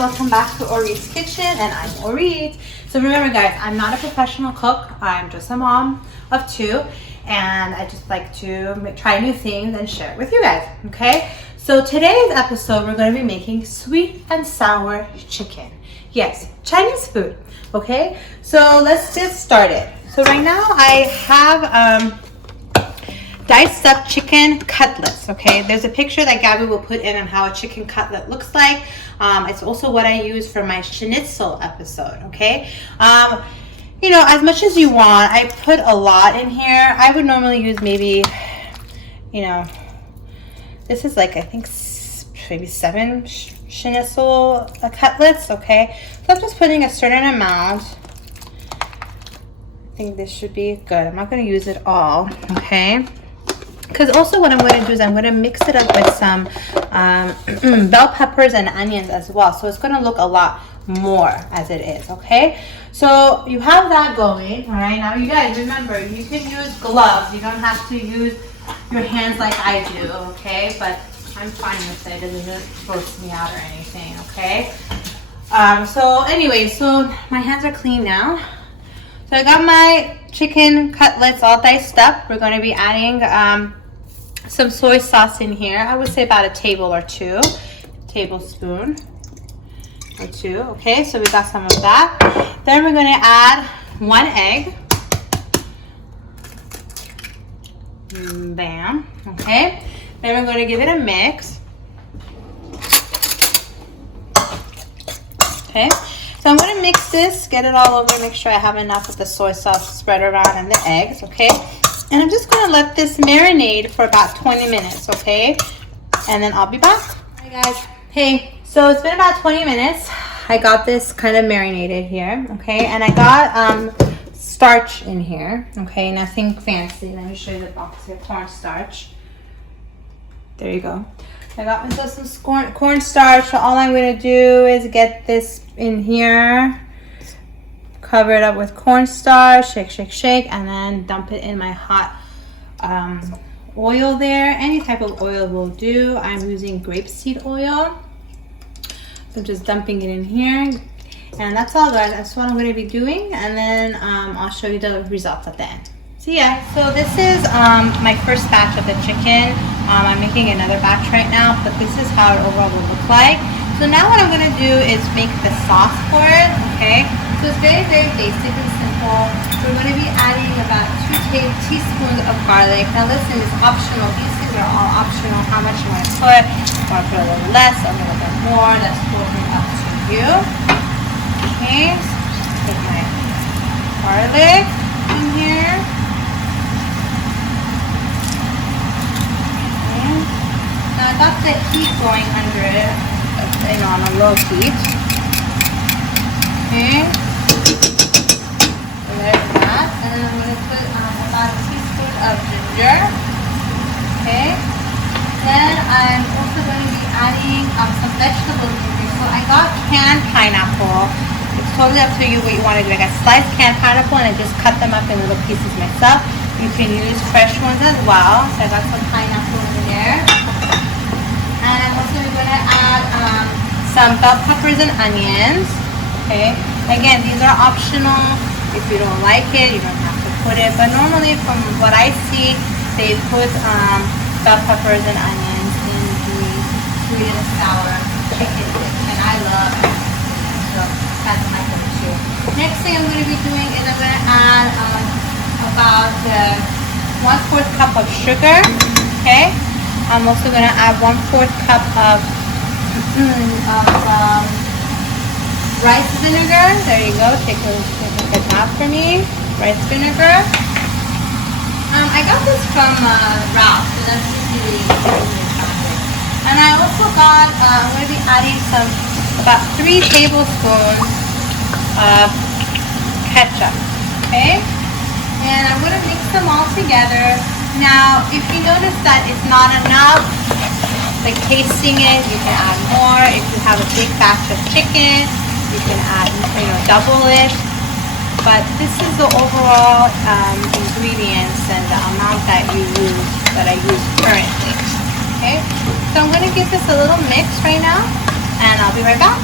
welcome back to Orit's Kitchen, and I'm Orit. So remember guys, I'm not a professional cook, I'm just a mom of two, and I just like to try new things and share it with you guys, okay? So today's episode, we're going to be making sweet and sour chicken. Yes, Chinese food, okay? So let's get started. So right now I have diced up chicken cutlets, okay? There's a picture that Gabby will put in on how a chicken cutlet looks like. It's also what I use for my schnitzel episode, okay? You know, as much as you want. I put a lot in here. I would normally use maybe, you know, this is like, I think maybe 7 schnitzel cutlets, okay? So I'm just putting a certain amount. I think this should be good. I'm not gonna use it all, okay? Because also what I'm going to do is I'm going to mix it up with some bell peppers and onions as well. So it's going to look a lot more as it is, okay? So you have that going, all right? Now you guys remember, you can use gloves. You don't have to use your hands like I do, okay? But I'm fine with it. It doesn't gross me out or anything, okay? So anyway, so my hands are clean now. So I got my chicken cutlets all diced up. We're going to be adding some soy sauce in here. I would say about a tablespoon or 2. Okay, so we got some of that. Then we're going to add 1 egg. Bam. Okay. Then we're going to give it a mix. Okay. So I'm going to mix this, get it all over, make sure I have enough of the soy sauce spread around and the eggs, okay? And I'm just going to let this marinate for about 20 minutes, okay? And then I'll be back. Hi guys. Hey, so it's been about 20 minutes. I got this kind of marinated here, okay? And I got starch in here, okay? Nothing fancy. Let me show you the box here. Cornstarch. There you go. I got myself some cornstarch. So all I'm going to do is get this in here, cover it up with cornstarch, shake, shake, shake, and then dump it in my hot oil there. Any type of oil will do. I'm using grapeseed oil. So I'm just dumping it in here. And that's all, guys. That's what I'm going to be doing. And then I'll show you the results at the end. So yeah, so this is my first batch of the chicken. I'm making another batch right now, but this is how it overall will look like. So now what I'm going to do is make the sauce for it, okay? So it's very, very basic and simple. We're going to be adding about 2 teaspoons of garlic. Now listen, it's optional. These things are all optional, how much you want to put. You want to put a little less, a little bit more. That's totally up to you. Okay, so put my garlic in here. Now I got the heat going under it, you know, on a low heat. Okay. So there's that. And then I'm going to put about a teaspoon of ginger. Okay. Then I'm also going to be adding some vegetables in here. So I got canned pineapple. It's totally up to you what you want to do. I got sliced canned pineapple and I just cut them up in little pieces myself. You can use fresh ones as well. So I got some pineapple in there. And I'm also going to add some bell peppers and onions. Okay. Again, these are optional. If you don't like it, you don't have to put it. But normally, from what I see, they put bell peppers and onions in the sweet and sour chicken dip, and I love it. So that's my go-to. Next thing I'm going to be doing is I'm going to add about 1/4 cup of sugar. Okay. I'm also going to add 1/4 cup of rice vinegar. There you go. Take a look at that for me. Rice vinegar. I got this from Ralph, so that's really fantastic. And I also got, I'm going to be adding about 3 tablespoons of ketchup. Okay? And I'm going to mix them all together. Now, if you notice that it's not enough, like tasting it, you can add more. If you have a big batch of chicken, you can add, you know, double it. But this is the overall ingredients and the amount that I use currently. Okay, so I'm going to give this a little mix right now, and I'll be right back.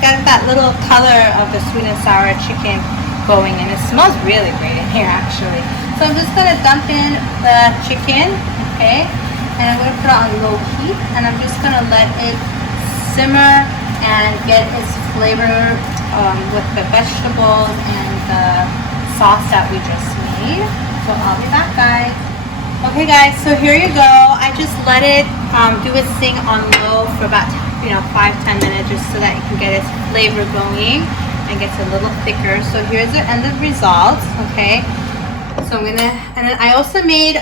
got that little color of the sweet and sour chicken going, and it smells really great in here actually. So I'm just gonna dump in the chicken, okay, and I'm gonna put it on low heat, and I'm just gonna let it simmer and get its flavor with the vegetables and the sauce that we just made. So I'll be back, guys. Okay guys, so here you go. I just let it do its thing on low for about 5-10 minutes, just so that you can get its flavor going and gets a little thicker. So here's the end of results. Okay, so I'm gonna, and then I also made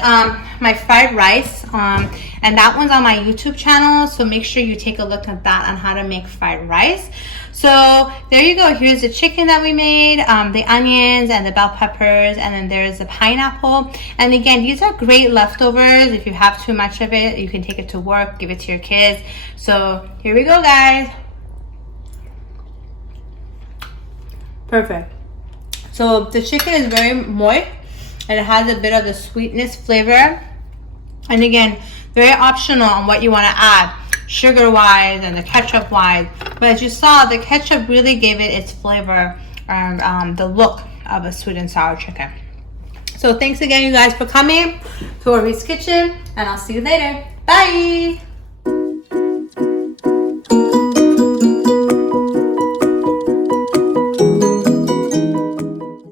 my fried rice, and that one's on my YouTube channel, so make sure you take a look at that on how to make fried rice. So there you go. Here's the chicken that we made, the onions and the bell peppers, and then there's the pineapple. And again, these are great leftovers. If you have too much of it, you can take it to work, give it to your kids. So here we go, guys. Perfect. So the chicken is very moist, and it has a bit of the sweetness flavor. And again, very optional on what you want to add, sugar wise and the ketchup wise. But as you saw, the ketchup really gave it its flavor and the look of a sweet and sour chicken. So thanks again, you guys, for coming to Ori's Kitchen, and I'll see you later. Bye.